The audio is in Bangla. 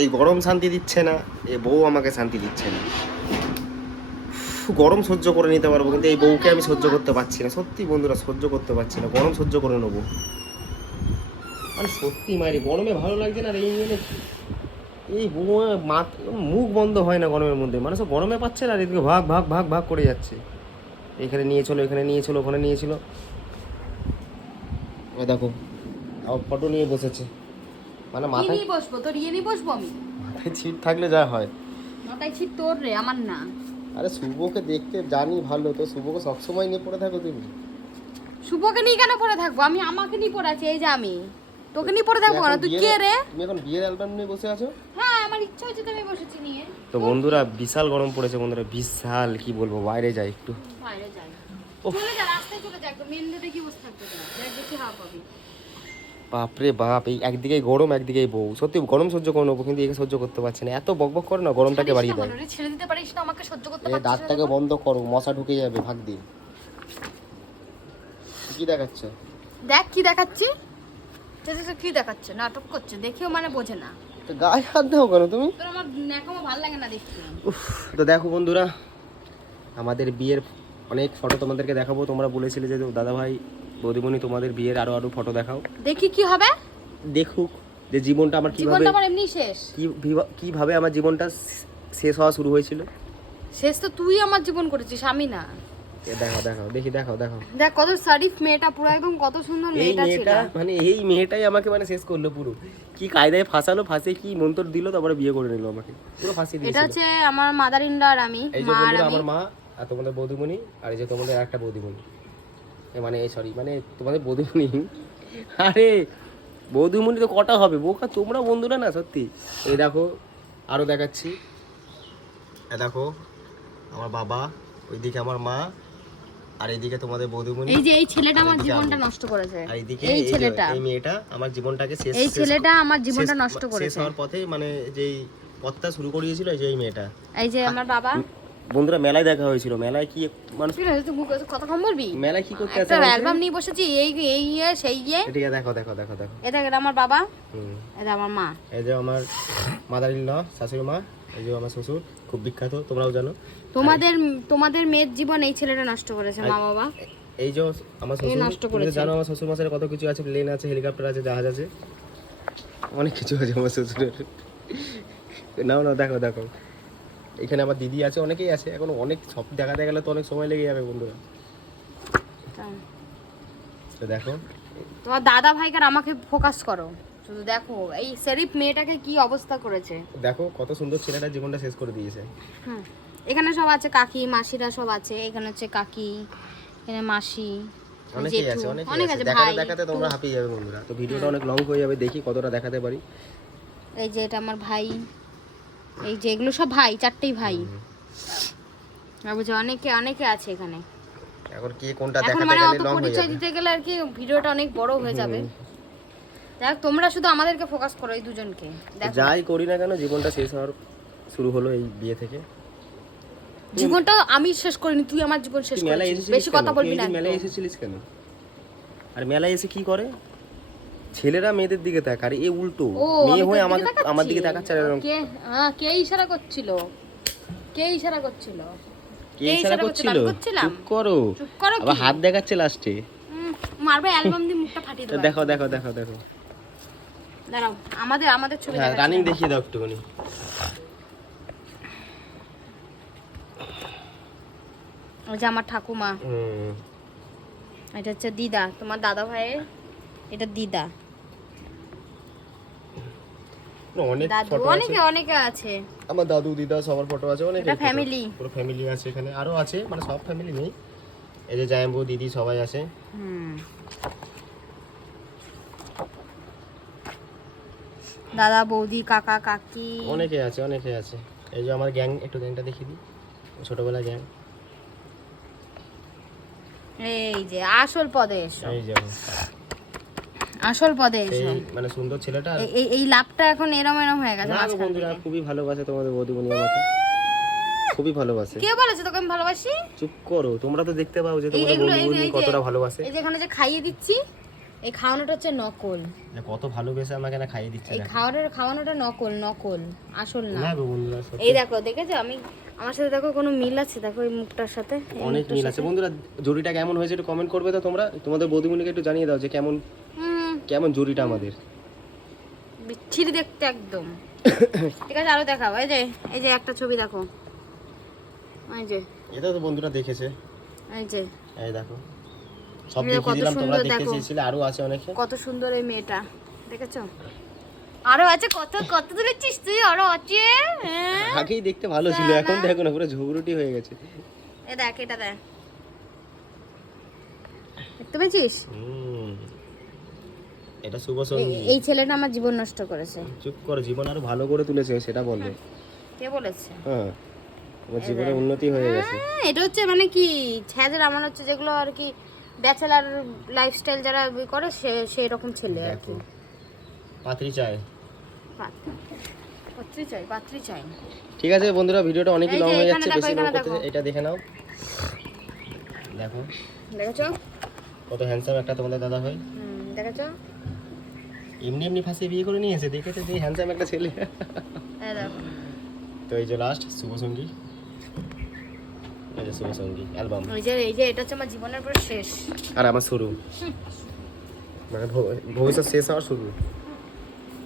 এই গরম শান্তি দিচ্ছে না, এই বউ আমাকে শান্তি দিচ্ছে না। গরম সহ্য করে নিতে পারবো, কিন্তু এই বউকে আমি সহ্য করতে পারছি না। সত্যি বন্ধুরা, সহ্য করতে পারছি না। গরম সহ্য করে নেবো মানে সত্যি মারি, গরমে ভালো লাগছে না। আর এই মানে এই বউ মুখ বন্ধ হয় না গরমের মধ্যে। মানুষ গরমে পাচ্ছে না, আর এদিকে ভাগ ভাগ ভাগ ভাগ করে যাচ্ছে। এখানে নিয়ে চলো, এখানে নিয়ে চলো, ওখানে নিয়েছিল। দেখো ফটো নিয়ে বসেছে, মানে মাথায় নিয়ে বসবো, তোর ইয়ে নিয়ে বসবো আমি। মাথায় ছিট থাকলে যা হয়। মাথায় ছিট তোর রে, আমার না। আরে শুভকে দেখতে জানি ভালো, তো শুভকে সবসময় নিয়ে পড়ে থাকো তুমি। শুভকে নিয়ে কেন পড়ে থাকবো আমি? আমাকে নিয়ে পড়ে আছি, এই যে আমি তোকে নিয়ে পড়ে থাকবো না। তুই কে রে? তুমি এখন বিয়ের অ্যালবাম নিয়ে বসে আছো? হ্যাঁ, আমার ইচ্ছা হচ্ছে তো আমি বসেছি নিয়ে। তো বন্ধুরা বিশাল গরম পড়েছে বন্ধুরা, বিশাল। কি বলবো, বাইরে যাই একটু। বাইরে যাই, চলে যা, রাস্তায় চলে যা, একদম মেন রোডে কি বসে থাকতে না, দেখ বেশি হাওয়া পাবি। বাপরে বাপ, এই একদিকে গরম একদিকে বউ। সত্যি গরম সহ্য করে নেবো, কিন্তু একে সহ্য করতে পারছি না। এত বকবক করে না, গরমটাকে বাড়িয়ে দেয়। ছেড়ে দিতে পারিস না আমাকে, সহ্য করতে এই পারছিস না? দাঁতটাকে বন্ধ করো, মশা ঢুকে যাবে, ভাগ দিন। কি দেখাচ্ছ? দেখ কি দেখাচ্ছি, কি দেখাচ্ছে, নাটক করছে, দেখেও মানে বোঝে না। তো গায়ে হাত দাও কেন তুমি? তোর আমার ন্যাকামো ভালো লাগে না দেখতে। তো দেখো বন্ধুরা, আমাদের বিয়ের অনেক ফটো তোমাদেরকে দেখাবো। তোমরা বলেছিলে যে দাদা ভাই বৌদিমণি তোমাদের বিয়ের আরো আরো ফটো দেখাও। দেখি কি হবে, দেখুক যে জীবনটা আমার কিভাবে, জীবনটা আমার এমনি শেষ। কিভাবে আমার জীবনটা শেষ হওয়া শুরু হয়েছিল। শেষ তো তুই আমার জীবন করেছিস, আমি না। দেখাও দেখাও, দেখি দেখাও দেখাও। দেখ কত শরীফ মেয়েটা, পুরো একদম কত সুন্দর এই মেয়েটা ছিল। মেয়েটা মানে এই মেয়েটাই আমাকে মানে শেষ করলো পুরো। কি কায়দায় ফাঁসালো, ফাঁসে কি মন্তর দিল, তারপরে বিয়ে করে নিল আমাকে, পুরো ফাঁসিয়ে এটা দিয়েছিল। হচ্ছে আমার মাদার ইন ল আর আমি, এই যে মা আর বন্ধুরা আমি। আমার মা, আর তোমাদের বৌদিমণি, আর এই যে তোমাদের একটা বৌদিমণি, মানে সরি মানে তোমাদের বৌদিমণি। আরে বৌদিমণি তো কটা হবে বোকা তোমরা বন্ধুরা না সত্যি। এই দেখো আরো দেখাচ্ছি, দেখো আমার বাবা, ওইদিকে আমার মা, আর এইদিকে তোমাদের বৌদিমণি। এই যে এই ছেলেটা আমার জীবনটা নষ্ট করেছে। আর এইদিকে এই ছেলেটা, এই মেয়েটা আমার জীবনটাকে শেষ, এই ছেলেটা আমার জীবনটা নষ্ট শেষ করেছে। হওয়ার পথে মানে যেই পথটা শুরু করিয়েছিল এই যে এই মেয়েটা। এই যে আমার বাবা। বন্ধুরা মেলায় দেখা হয়েছিল, মেলায় কি মানুষ, কত কম বলবি? মেলায় কি করতে আসে? একটা অ্যালবাম নিয়ে বসেছি, এই এই ইয়ে সেই ইয়ে। এদিকে দেখো দেখো দেখো দেখো, এটা এটা আমার বাবা, এটা আমার মা। এই যে আমার মাদার ইন ল, শাশুড়ি মা, এই যে আমার শ্বশুর, খুব বিখ্যাত, তোমরাও জানো। তোমাদের মেয়ের জীবন এই ছেলেটা নষ্ট করেছে, মা বাবা। এই যে আমার শ্বশুর, তুমি জানো আমার শ্বশুর মশাইয়ের কত কিছু আছে, প্লেন আছে, হেলিকপ্টার আছে, জাহাজ আছে, অনেক কিছু আছে আমার শ্বশুরের। নাও না দেখো দেখো, এখানে আমার দিদি আছে, অনেকেই আছে। এখন অনেক সব দেখাতে গেলে তো অনেক সময় লেগে যাবে বন্ধুরা। তো দেখো তোমার দাদা ভাইকার আমাকে ফোকাস করো শুধু। দেখো এই শরীফ মেয়েটাকে কি অবস্থা করেছে, দেখো কত সুন্দর ছেলেটা জীবনটা শেষ করে দিয়েছে। এখানে সব আছে, কাকি মাসিরা সব আছে। এখানে হচ্ছে কাকি, এখানে মাসি, অনেকেই আছে, অনেক আছে। দেখাতে দেখাতে তোমরা হাঁপিয়ে যাবে বন্ধুরা। তো ভিডিওটা অনেক লং হয়ে যাবে, দেখি কতটা দেখাতে পারি। এই যে এটা আমার ভাই, এই যে এগুলো সব ভাই, চারটেই ভাই। বুঝছো, অনেকে অনেকে আছে এখানে। এখন কে কোনটা এখন দেখাতে মানে গেলে অত লং হয়ে পরিচয় যাবে। দিতে গেলে আর কি ভিডিওটা অনেক বড় হয়ে যাবে। দেখ তোমরা শুধু আমাদেরকে ফোকাস করো, এই দুজনকে। দেখো যাই করি না কেন, জীবনটা শেষ হওয়ার শুরু হলো এই বিয়ে থেকে। জীবনটা আমি শেষ করিনি, তুই আমার জীবন শেষ করেছিস। বেশি কথা বলবি না। মেলায় এসেছিলিস কেন? আর মেলায় এসে কি করে? ছেলেরা মেয়েদের দিকে তাকায়, আর এ উল্টো, মেয়ে হয়ে আমার দিকে তাকাচ্ছে। কে ইশারা করছিল? কে ইশারা করছিল? কে ইশারা করছিল? চুপ করো, চুপ করো। আবার হাত দেখাচ্ছে লাস্টে। মারবে অ্যালবাম দিয়ে মুখটা ফাটিয়ে দেবো। দেখো দেখো দেখো দেখো, দাঁড়াও, আমাদের ছবি হ্যাঁ দেখাচ্ছি। রানিং দেখিয়ে দাও একটুখানি। ওই যে আমার ঠাকুমা, এটা হচ্ছে দিদা, তোমার দাদা ভাইয়ের এটা দিদা। অনেক দাদু, ফটো আছে, অনেকে আছে। আমার দাদু দিদা সবার ফটো আছে, অনেক এটা ফ্যামিলি, পুরো ফ্যামিলি আছে এখানে। আরো আছে, মানে সব ফ্যামিলি নেই। এই যে জামাইবু দিদি সবাই আছে। দাদা বৌদি কাকা কাকি অনেকে আছে, অনেকে আছে। এই যে আমার গ্যাং, একটু গ্যাংটা দেখিয়ে দিই, ছোটবেলা গ্যাং। এই যে আসল পদে এসো, এই যে আসল পদে এসো। মানে সুন্দর ছেলেটা। এই লাভটা এখন এরম এরম হয়ে গেছে। না গো বন্ধুরা, খুবই ভালোবাসে তোমাদের বৌদিমণি আমাকে, খুবই ভালোবাসে। কে বলেছে তোকে আমি ভালোবাসি? চুপ করো, তোমরা তো দেখতে পাও যে তোমাদের বৌদিমণি কতটা ভালোবাসে। এই যে এখানে যে খাইয়ে দিচ্ছি, এই খাওয়ানোটা হচ্ছে নকল। কত ভালোবেসে আমাকে না খাইয়ে দিচ্ছে এই খাওয়ানোটা নকল, আসল না। না গো বন্ধুরা, সত্যি এই দেখো, দেখেছো আমি আমার সাথে দেখো কোনো মিল আছে? দেখো এই মুখটার সাথে অনেক মিল আছে। বন্ধুরা জরিটা কেমন হয়েছে একটু কমেন্ট করবে তো তোমরা, তোমাদের বৌদিমণিকে একটু জানিয়ে দাও যে কেমন জরিটা আমাদের। বিচ্ছিরি দেখতে একদম। ঠিক আছে, আরো দেখাও। এই যে একটা ছবি দেখো, এই যে এটা তো বন্ধুরা দেখেছে, এই যে এই দেখো সব এই যে দেখিয়ে কত দিলাম, তোমরা সুন্দর দেখতে দেখো। চেয়েছিলে, আরো আছে অনেকে। কত সুন্দর এই মেয়েটা, দেখেছো? আরো আছে, কত কত তুলেছিস তুই? আরো আছে। হ্যাঁ, আগেই দেখতে ভালো ছিল, এখন দেখো না পুরো ঝগড়ুটি হয়ে গেছে। এ দেখ, এটা দেখ, দেখতে পেয়েছিস? এটা শুভ সঙ্গী। এই ছেলেটা আমার জীবন নষ্ট করেছে। চুপ করো, জীবন আরো ভালো করে তুলেছে সেটা বলো। কে বলেছে? হ্যাঁ, তোমার জীবনে উন্নতি হয়ে গেছে। এটা হচ্ছে মানে কি ছ্যাদের, আমার হচ্ছে যেগুলো আর কি ব্যাচেলার লাইফস্টাইল যারা করে সেই রকম ছেলে আর কি। পাত্রী চাই, পাত্রী চাই। ঠিক আছে বন্ধুরা, ভিডিওটা অনেকই এই যে লং হয়ে এখানে যাচ্ছে, দেখো, বেশি লং এখানে করতে দেখো। এটা দেখে নাও। দেখো দেখেছো? কত হ্যান্ডসাম একটা তোমাদের দাদা ভাই। দেখেছো? এমনি ফাঁসে বিয়ে করে নিয়েছে, দেখেছে যে হ্যান্ডসাম একটা ছেলে। এই দেখো, তো এই যে লাস্ট শুভ সঙ্গী, এই যে শুভ সঙ্গী অ্যালবাম। এই যে এটা হচ্ছে আমার জীবনের পুরো শেষ। আর আমার শুরু, মানে ভবিষ্যৎ শেষ হওয়ার শুরু।